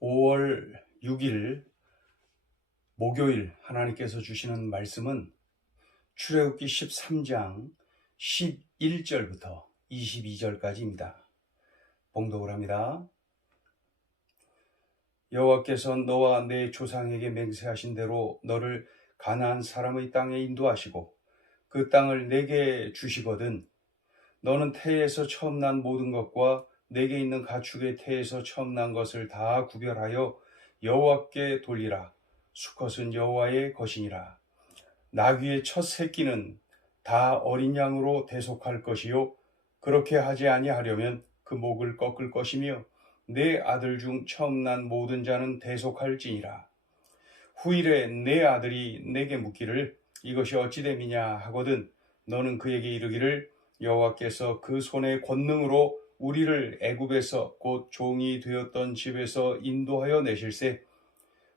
5월 6일 목요일 하나님께서 주시는 말씀은 출애굽기 13장 11절부터 22절까지입니다. 봉독을 합니다. 여호와께서 너와 내 조상에게 맹세하신 대로 너를 가나안 사람의 땅에 인도하시고 그 땅을 내게 주시거든 너는 태에서 처음 난 모든 것과 내게 있는 가축의 태에서 처음 난 것을 다 구별하여 여호와께 돌리라. 수컷은 여호와의 것이니라. 나귀의 첫 새끼는 다 어린 양으로 대속할 것이요 그렇게 하지 아니하려면 그 목을 꺾을 것이며 내 아들 중 처음 난 모든 자는 대속할지니라. 후일에 내 아들이 내게 묻기를 이것이 어찌 됨이냐 하거든 너는 그에게 이르기를 여호와께서 그 손의 권능으로 우리를 애굽에서 곧 종이 되었던 집에서 인도하여 내실세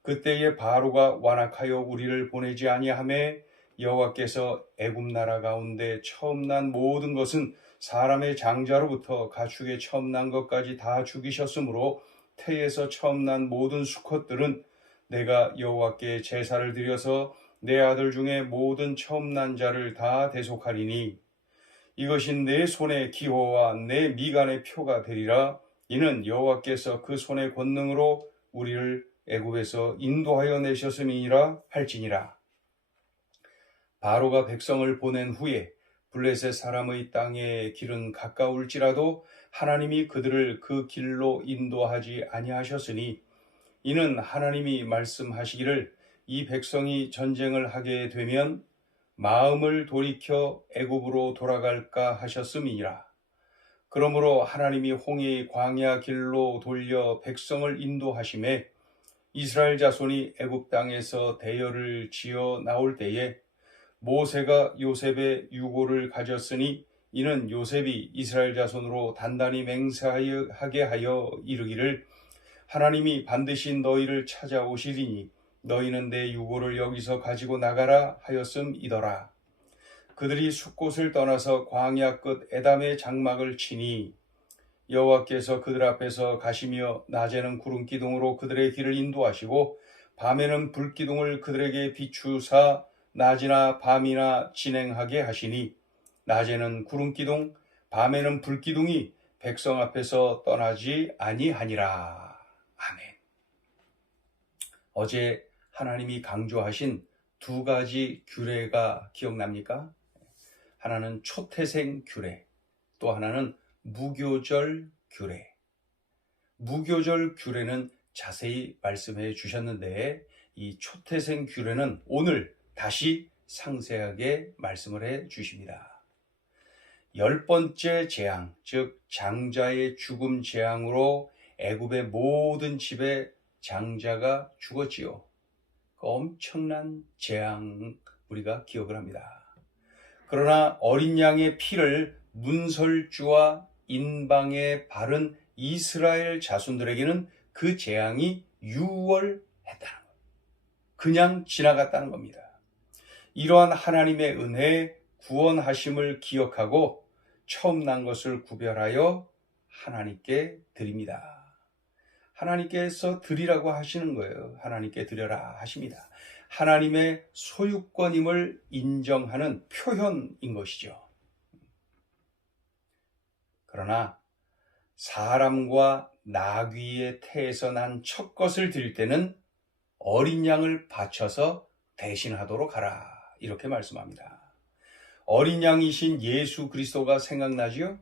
그때에 바로가 완악하여 우리를 보내지 아니하매 여호와께서 애굽 나라 가운데 처음 난 모든 것은 사람의 장자로부터 가축의 처음 난 것까지 다 죽이셨으므로 태에서 처음 난 모든 수컷들은 내가 여호와께 제사를 드려서 내 아들 중에 모든 처음 난 자를 다 대속하리니 이것이 내 손의 기호와 내 미간의 표가 되리라. 이는 여호와께서 그 손의 권능으로 우리를 애굽에서 인도하여 내셨음이니라 할지니라. 바로가 백성을 보낸 후에 블레셋 사람의 땅의 길은 가까울지라도 하나님이 그들을 그 길로 인도하지 아니하셨으니 이는 하나님이 말씀하시기를 이 백성이 전쟁을 하게 되면 마음을 돌이켜 애굽으로 돌아갈까 하셨음이니라. 그러므로 하나님이 홍해의 광야 길로 돌려 백성을 인도하심에 이스라엘 자손이 애굽 땅에서 대열을 지어 나올 때에 모세가 요셉의 유고를 가졌으니 이는 요셉이 이스라엘 자손으로 단단히 맹세하게 하여 이르기를 하나님이 반드시 너희를 찾아오시리니 너희는 내 유고를 여기서 가지고 나가라 하였음이더라. 그들이 숫곳을 떠나서 광야 끝 에담의 장막을 치니 여호와께서 그들 앞에서 가시며 낮에는 구름 기둥으로 그들의 길을 인도하시고 밤에는 불 기둥을 그들에게 비추사 낮이나 밤이나 진행하게 하시니 낮에는 구름 기둥 밤에는 불 기둥이 백성 앞에서 떠나지 아니하니라. 아멘. 어제 하나님이 강조하신 두 가지 규례가 기억납니까? 하나는 초태생 규례, 또 하나는 무교절 규례. 무교절 규례는 자세히 말씀해 주셨는데 이 초태생 규례는 오늘 다시 상세하게 말씀을 해 주십니다. 10번째 재앙, 즉 장자의 죽음 재앙으로 애굽의 모든 집에 장자가 죽었지요. 그 엄청난 재앙 우리가 기억을 합니다. 그러나 어린 양의 피를 문설주와 인방에 바른 이스라엘 자손들에게는 그 재앙이 유월했다는 것, 그냥 지나갔다는 겁니다. 이러한 하나님의 은혜, 구원하심을 기억하고 처음 난 것을 구별하여 하나님께 드립니다. 하나님께서 드리라고 하시는 거예요. 하나님께 드려라 하십니다. 하나님의 소유권임을 인정하는 표현인 것이죠. 그러나 사람과 나귀의 태에서 난 첫 것을 드릴 때는 어린 양을 바쳐서 대신하도록 하라. 이렇게 말씀합니다. 어린 양이신 예수 그리스도가 생각나지요?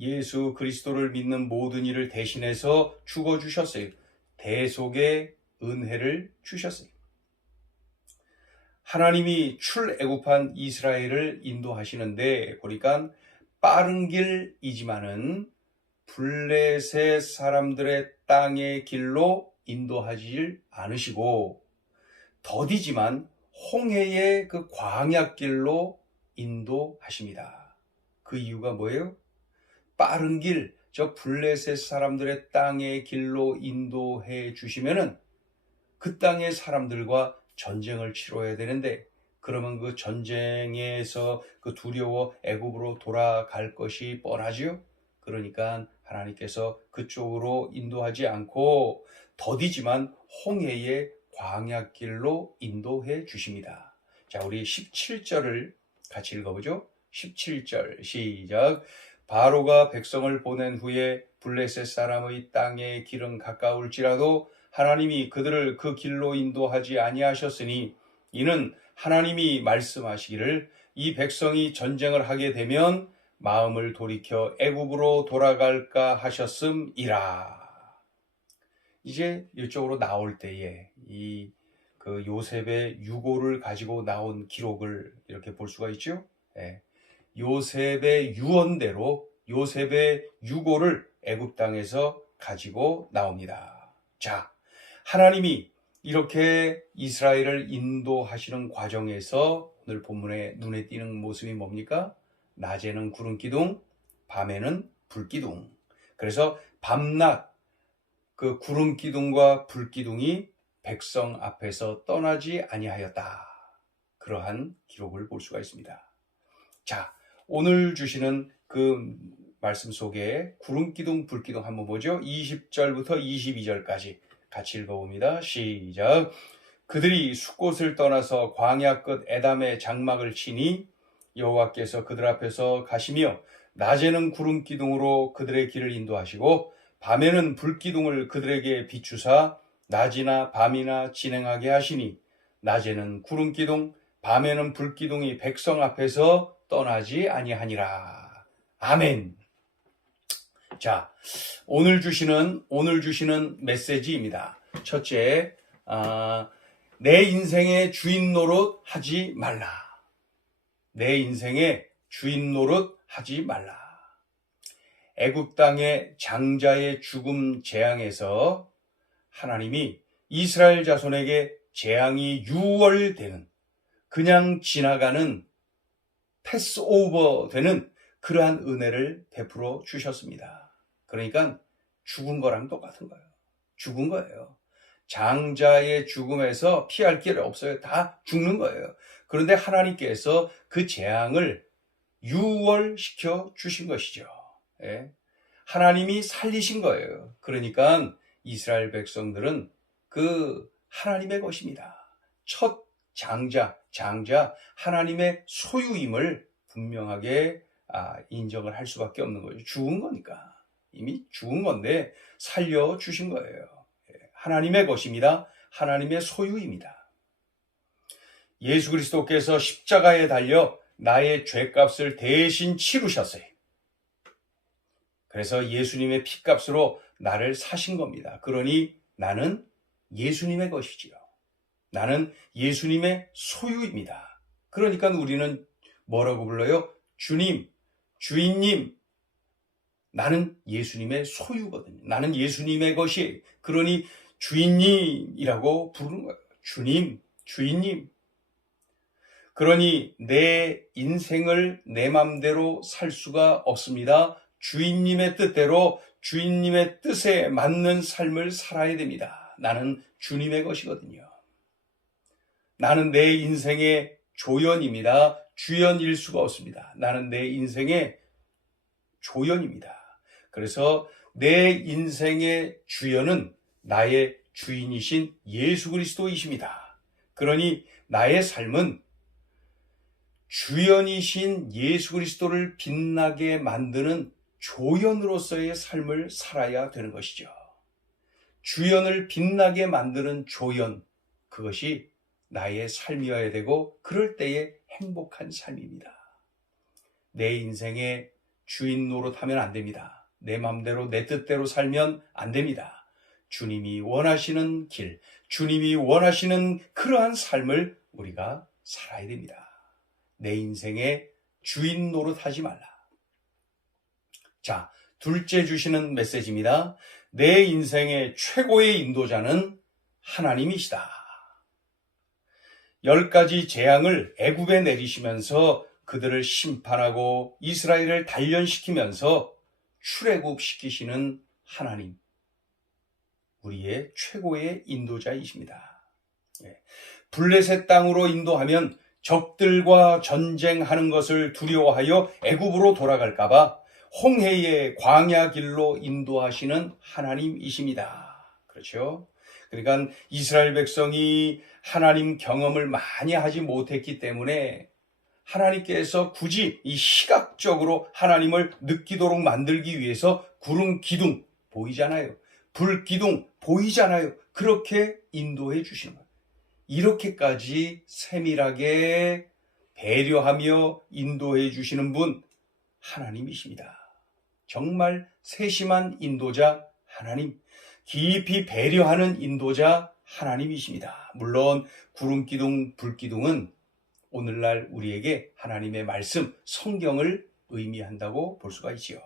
예수 그리스도를 믿는 모든 이를 대신해서 죽어주셨어요. 대속의 은혜를 주셨어요. 하나님이 출애굽한 이스라엘을 인도하시는데 보니까 빠른 길이지만은 블레셋 사람들의 땅의 길로 인도하지 않으시고 더디지만 홍해의 그 광야길로 인도하십니다. 그 이유가 뭐예요? 빠른 길, 저 블레셋 사람들의 땅의 길로 인도해 주시면은 그 땅의 사람들과 전쟁을 치러야 되는데 그러면 그 전쟁에서 그 두려워 애굽으로 돌아갈 것이 뻔하지요. 그러니까 하나님께서 그쪽으로 인도하지 않고 더디지만 홍해의 광야길로 인도해 주십니다. 자, 우리 17절을 같이 읽어보죠. 17절 시작. 바로가 백성을 보낸 후에 블레셋 사람의 땅의 길은 가까울지라도 하나님이 그들을 그 길로 인도하지 아니하셨으니 이는 하나님이 말씀하시기를 이 백성이 전쟁을 하게 되면 마음을 돌이켜 애굽으로 돌아갈까 하셨음이라. 이제 이쪽으로 나올 때에 그 요셉의 유고를 가지고 나온 기록을 이렇게 볼 수가 있죠. 예. 요셉의 유언대로 요셉의 유고를 애굽 땅에서 가지고 나옵니다. 자, 하나님이 이렇게 이스라엘을 인도하시는 과정에서 오늘 본문에 눈에 띄는 모습이 뭡니까? 낮에는 구름 기둥, 밤에는 불 기둥. 그래서 밤낮 그 구름 기둥과 불 기둥이 백성 앞에서 떠나지 아니하였다. 그러한 기록을 볼 수가 있습니다. 자, 오늘 주시는 그 말씀 속에 구름 기둥, 불 기둥 한번 보죠. 20절부터 22절까지 같이 읽어봅니다. 시작. 그들이 숫곳을 떠나서 광야 끝 에담의 장막을 치니 여호와께서 그들 앞에서 가시며 낮에는 구름 기둥으로 그들의 길을 인도하시고 밤에는 불 기둥을 그들에게 비추사 낮이나 밤이나 진행하게 하시니 낮에는 구름 기둥, 밤에는 불 기둥이 백성 앞에서 떠나지 아니하니라. 아멘. 자, 오늘 주시는 메시지입니다. 첫째, 내 인생의 주인 노릇 하지 말라. 내 인생의 주인 노릇 하지 말라. 애굽 땅의 장자의 죽음 재앙에서 하나님이 이스라엘 자손에게 재앙이 유월되는, 그냥 지나가는, 패스오버 되는 그러한 은혜를 베풀어 주셨습니다. 그러니까 죽은 거랑 똑같은 거예요. 죽은 거예요. 장자의 죽음에서 피할 길이 없어요. 다 죽는 거예요. 그런데 하나님께서 그 재앙을 유월시켜 주신 것이죠. 예. 하나님이 살리신 거예요. 그러니까 이스라엘 백성들은 그 하나님의 것입니다. 첫 장자 하나님의 소유임을 분명하게 인정을 할 수밖에 없는 거죠. 죽은 거니까. 이미 죽은 건데 살려주신 거예요. 하나님의 것입니다. 하나님의 소유입니다. 예수 그리스도께서 십자가에 달려 나의 죄값을 대신 치르셨어요. 그래서 예수님의 피값으로 나를 사신 겁니다. 그러니 나는 예수님의 것이지요. 나는 예수님의 소유입니다. 그러니까 우리는 뭐라고 불러요? 주님, 주인님. 나는 예수님의 소유거든요. 나는 예수님의 것이. 그러니 주인님이라고 부르는 거예요. 주님, 주인님. 그러니 내 인생을 내 맘대로 살 수가 없습니다. 주인님의 뜻대로 주인님의 뜻에 맞는 삶을 살아야 됩니다. 나는 주님의 것이거든요. 나는 내 인생의 조연입니다. 주연일 수가 없습니다. 나는 내 인생의 조연입니다. 그래서 내 인생의 주연은 나의 주인이신 예수 그리스도이십니다. 그러니 나의 삶은 주연이신 예수 그리스도를 빛나게 만드는 조연으로서의 삶을 살아야 되는 것이죠. 주연을 빛나게 만드는 조연, 그것이 나의 삶이어야 되고 그럴 때의 행복한 삶입니다. 내 인생의 주인 노릇하면 안 됩니다. 내 맘대로 내 뜻대로 살면 안 됩니다. 주님이 원하시는 길, 주님이 원하시는 그러한 삶을 우리가 살아야 됩니다. 내 인생의 주인 노릇하지 말라. 자, 둘째 주시는 메시지입니다. 내 인생의 최고의 인도자는 하나님이시다. 10가지 재앙을 애굽에 내리시면서 그들을 심판하고 이스라엘을 단련시키면서 출애굽시키시는 하나님, 우리의 최고의 인도자이십니다. 블레셋 땅으로 인도하면 적들과 전쟁하는 것을 두려워하여 애굽으로 돌아갈까 봐 홍해의 광야 길로 인도하시는 하나님이십니다. 그렇죠? 그러니까 이스라엘 백성이 하나님 경험을 많이 하지 못했기 때문에 하나님께서 굳이 이 시각적으로 하나님을 느끼도록 만들기 위해서 구름 기둥 보이잖아요. 불 기둥 보이잖아요. 그렇게 인도해 주시는 거예요. 이렇게까지 세밀하게 배려하며 인도해 주시는 분 하나님이십니다. 정말 세심한 인도자 하나님, 깊이 배려하는 인도자 하나님이십니다. 물론 구름 기둥, 불 기둥은 오늘날 우리에게 하나님의 말씀, 성경을 의미한다고 볼 수가 있지요.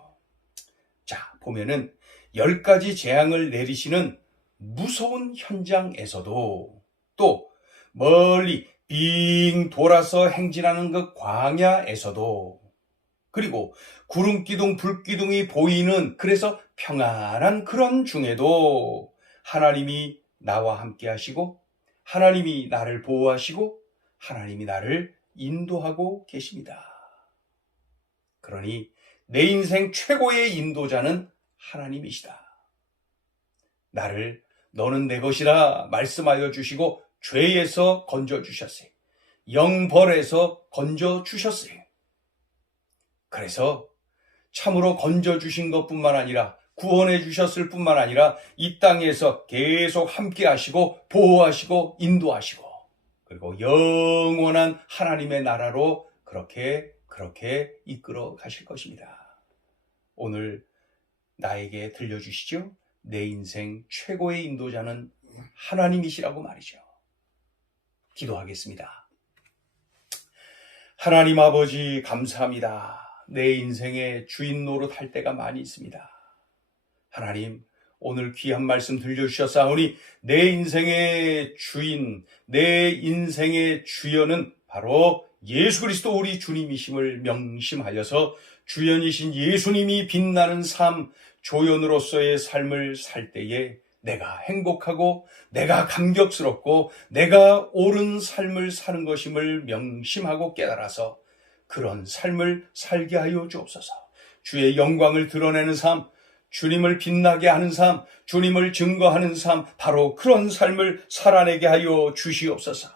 자, 보면은 10가지 재앙을 내리시는 무서운 현장에서도 또 멀리 빙 돌아서 행진하는 그 광야에서도 그리고 구름 기둥, 불 기둥이 보이는 그래서 평안한 그런 중에도 하나님이 나와 함께 하시고 하나님이 나를 보호하시고 하나님이 나를 인도하고 계십니다. 그러니 내 인생 최고의 인도자는 하나님이시다. 나를 너는 내 것이라 말씀하여 주시고 죄에서 건져주셨어요. 영벌에서 건져주셨어요. 그래서 참으로 건져주신 것뿐만 아니라 구원해 주셨을 뿐만 아니라 이 땅에서 계속 함께 하시고 보호하시고 인도하시고 그리고 영원한 하나님의 나라로 그렇게 이끌어 가실 것입니다. 오늘 나에게 들려주시죠? 내 인생 최고의 인도자는 하나님이시라고 말이죠. 기도하겠습니다. 하나님 아버지 감사합니다. 내 인생의 주인 노릇할 때가 많이 있습니다. 하나님, 오늘 귀한 말씀 들려주셨사오니 내 인생의 주인, 내 인생의 주연은 바로 예수 그리스도 우리 주님이심을 명심하여서 주연이신 예수님이 빛나는 삶, 조연으로서의 삶을 살 때에 내가 행복하고 내가 감격스럽고 내가 옳은 삶을 사는 것임을 명심하고 깨달아서 그런 삶을 살게 하여 주옵소서. 주의 영광을 드러내는 삶, 주님을 빛나게 하는 삶, 주님을 증거하는 삶, 바로 그런 삶을 살아내게 하여 주시옵소서.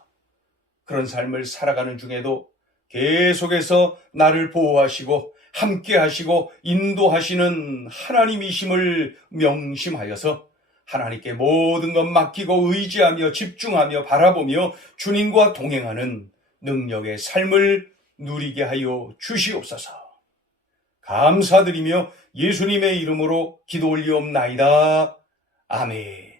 그런 삶을 살아가는 중에도 계속해서 나를 보호하시고 함께 하시고 인도하시는 하나님이심을 명심하여서 하나님께 모든 것 맡기고 의지하며 집중하며 바라보며 주님과 동행하는 능력의 삶을 누리게 하여 주시옵소서. 감사드리며 예수님의 이름으로 기도 올리옵나이다. 아멘.